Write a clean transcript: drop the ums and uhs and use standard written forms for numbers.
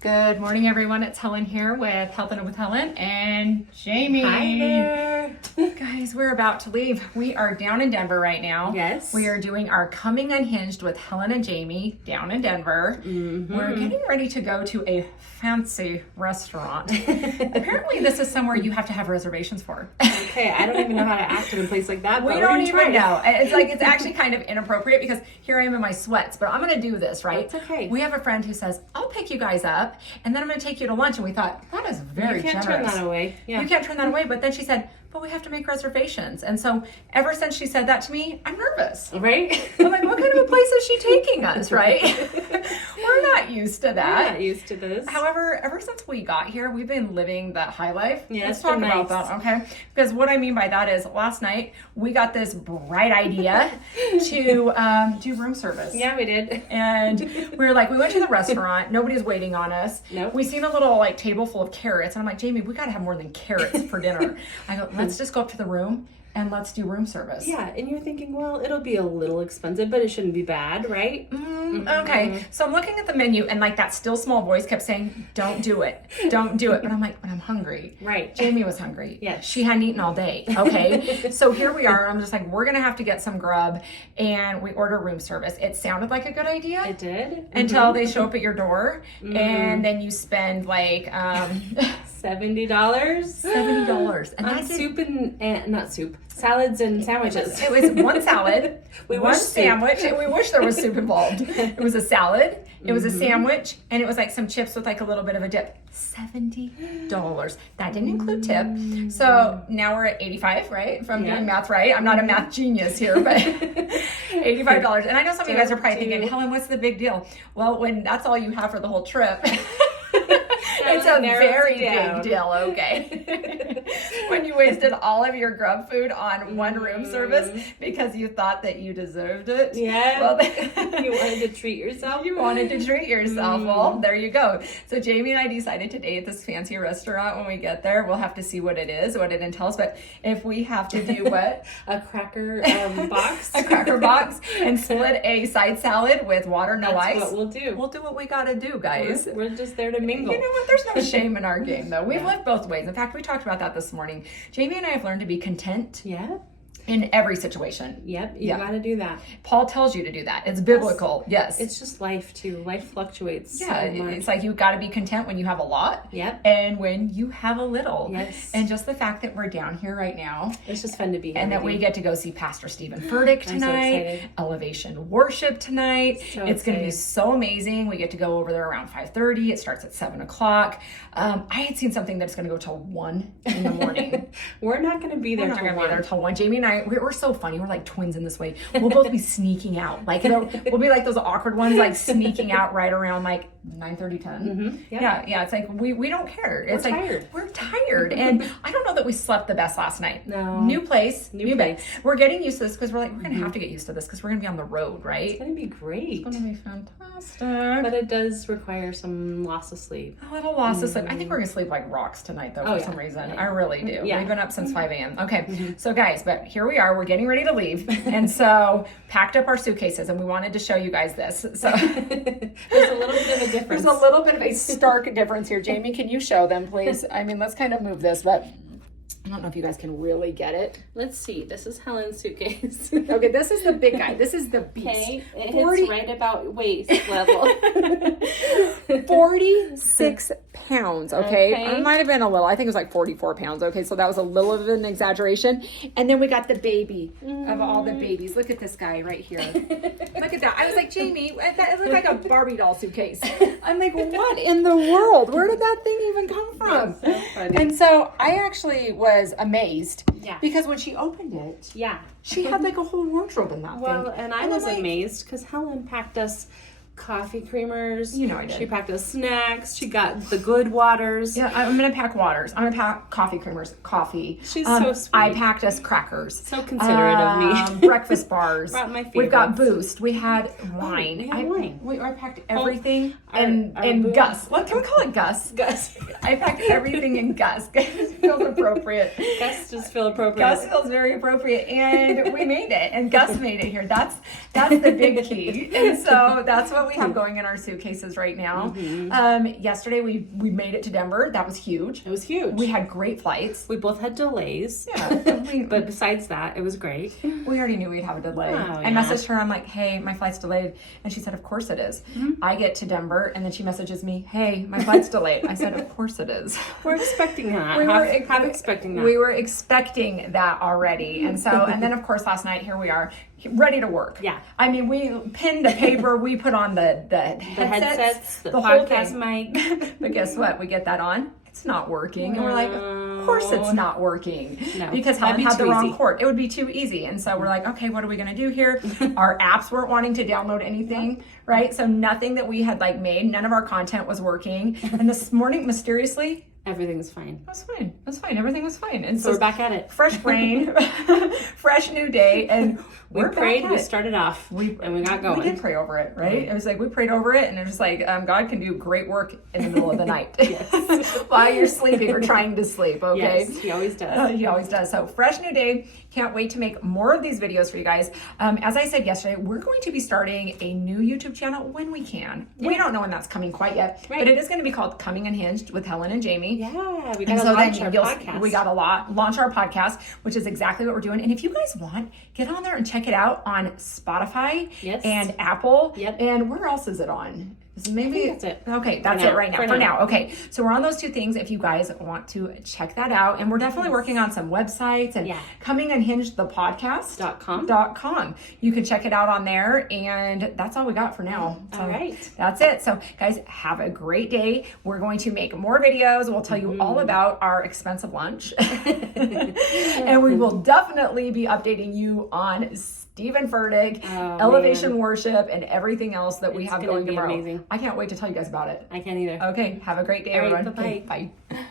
Good morning, everyone. It's Helen here with Helping with Helen and Jamie. Hi there. Guys, we're about to leave. We are down in Denver right now. Yes. We are doing our Coming Unhinged with Helen and Jamie down in Denver. Mm-hmm. We're getting ready to go to a fancy restaurant. Apparently, this is somewhere you have to have reservations for. Okay, I don't even know how to act in a place like that. We don't even know. It's actually kind of inappropriate because here I am in my sweats, but I'm going to do this, right? That's okay. We have a friend who says, I'll pick you guys up, and then I'm going to take you to lunch. And we thought, that is very generous. You can't turn that away. Yeah. You can't turn that away. But then she said, but we have to make reservations. And so ever since she said that to me, I'm nervous. Right? I'm like, what kind of a place is she taking us, right? We're not used to that. We're not used to this. However, ever since we got here, we've been living that high life. Yeah, Let's talk about that, okay? Because what I mean by that is last night we got this bright idea to do room service. Yeah, we did. And we were like, we went to the restaurant. Nobody's waiting on us. Nope. We seen a little like table full of carrots. And I'm like, Jamie, we got to have more than carrots for dinner. I go, let's just go up to the room and let's do room service. Yeah, and you're thinking, well, it'll be a little expensive, but it shouldn't be bad, right? Okay, so I'm looking at the menu and like that still small voice kept saying, don't do it. Don't do it. But I'm like, but I'm hungry. Right. Jamie was hungry. Yes. She hadn't eaten all day. Okay. So here we are. I'm just like, we're going to have to get some grub, and we order room service. It sounded like a good idea. It did. Until they show up at your door and then you spend like $70. $70. And On that's soup and not soup. Salads and sandwiches. It was one salad, We one wish soup. sandwich. We wish there was soup involved. It was a salad, it was a sandwich, and it was like some chips with like a little bit of a dip. $70. That didn't include tip. So now we're at 85, right? If I'm doing math right. I'm not a math genius here, but $85. And I know some of you guys are probably thinking, Helen, what's the big deal? Well, when that's all you have for the whole trip, it's a very big deal, okay? When you wasted all of your grub food on one room service because you thought that you deserved it. Yeah. Well, You wanted to treat yourself? You wanted to treat yourself. Well, there you go. So Jamie and I decided today at this fancy restaurant, when we get there, we'll have to see what it is, what it entails. But if we have to do what? A cracker box. A cracker box and split a side salad with water, no ice. That's what we'll do. We'll do what we got to do, guys. We're just there to mingle. You know what? There's no shame in our game, though. We've lived both ways. In fact, we talked about that this morning. Jamie and I have learned to be content Yeah. in every situation. Yep. You got to do that. Paul tells you to do that. It's biblical. Yes. It's just life too. Life fluctuates. Yeah. So much. It's like you got to be content when you have a lot. Yep. And when you have a little. Yes. And just the fact that we're down here right now. It's just fun to be here. And that we get to go see Pastor Stephen Furtick I'm so tonight. excited. Elevation worship tonight. So it's going to be excited. so amazing. We get to go over there around 5:30. It starts at 7 o'clock. I had seen something that's going to go till 1 in the morning. We're not going to be there We're not till going to be there 1. till 1. Jamie and I, we're so funny. We're like twins in this way. We'll both be sneaking out. Like, we'll be like those awkward ones, like sneaking out right around like 9:30, 10. Yep. Yeah. It's like, we don't care. It's We're like, tired. we're tired. And I don't know that we slept the best last night. No. New place, New bed. place. We're getting used to this because we're like, we're going to have to get used to this because we're going to be on the road, right? It's going to be great. It's going to be fantastic. But it does require some loss of sleep. A little loss of sleep. I think we're going to sleep like rocks tonight, though, for some reason. I really do. Yeah. We've been up since 5 a.m. Okay, so guys, but here we are. We're getting ready to leave. And so packed up our suitcases, and we wanted to show you guys this. So There's a little bit of a difference. there's a little bit of a stark difference here. Jamie, can you show them, please? I mean, let's kind of move this, but I don't know if you guys can really get it. Let's see. This is Helen's suitcase. Okay, this is the big guy. This is the beast. Okay, it 40 hits right about waist level. 46 pounds, okay? Okay. It might have been a little. I think it was like 44 pounds, okay? So that was a little of an exaggeration. And then we got the baby of all the babies. Look at this guy right here. Look at that. I was like, Jamie, that looks like a Barbie doll suitcase. I'm like, what in the world? Where did that thing even come from? That's so funny. And so I actually was amazed. Yeah. Because when she opened it, Yeah. she had like a whole wardrobe in that thing. Well, and I I'm was like, amazed because Helen packed us coffee creamers. You know I did. She packed us snacks. She got the good waters. Yeah, I'm gonna pack waters. I'm gonna pack coffee creamers, coffee. She's so sweet. I packed us crackers. So considerate of me. Breakfast bars. Brought my We've got favorites. Boost. We had wine. we had wine. I packed everything our in Boost. Gus. What can we call it, Gus? Gus. I packed everything in Gus. It feels appropriate. Gus just feel appropriate. Gus feels very appropriate, and we made it, and Gus made it here. That's the big key, and so that's what we have going in our suitcases right now. Yesterday we made it to Denver. That was huge. It was huge. We had great flights. We both had delays. Yeah. But besides that, it was great. We already knew we'd have a delay. I messaged her. I'm like, hey, my flight's delayed. And she said, of course it is. I get to Denver and then she messages me, hey, my flight's delayed. I said, of course it is. We're expecting that. Have expecting that. We were expecting that already. And so, and then of course last night, here we are, ready to work. Yeah. I mean, we pinned the paper, we put on the headsets, the whole podcast thing. mic. But guess what? We get that on. It's not working. And we're like, of course it's not working. No, because Helen had the wrong cord. It would be too easy. And so we're like, okay, what are we going to do here? Our apps weren't wanting to download anything, right? So nothing that we had like made, none of our content was working. And this morning, mysteriously, everything's fine. it was fine. It was fine. Everything was fine. And So we're back at it. fresh brain, fresh new day. And We we're prayed, back we at it. started off, and we got going. We did pray over it, right? It was like we prayed over it, and it was like God can do great work in the middle of the night while you're sleeping or trying to sleep. Okay, Yes, he always does. he always does. So fresh new day. Can't wait to make more of these videos for you guys. As I said yesterday, we're going to be starting a new YouTube channel when we can. We don't know when that's coming quite yet, but it is going to be called Coming Unhinged with Helen and Jamie. Yeah, we got to launch our podcast. We got to launch our podcast, which is exactly what we're doing. And if you guys want, get on there and check it out on Spotify and Apple. And where else is it on? Maybe that's it. Okay, that's it right now. For now. Okay. So we're on those two things if you guys want to check that out. And we're definitely working on some websites and Coming Unhinged the podcast.com. You can check it out on there. And that's all we got for now. So all right. That's it. So guys, have a great day. We're going to make more videos. We'll tell you all about our expensive lunch. And we will definitely be updating you on Stephen Furtick, Elevation Worship, and everything else that we have going tomorrow. Amazing. I can't wait to tell you guys about it. I can't either. Okay, have a great day, All right, everyone. bye-bye. Okay, bye.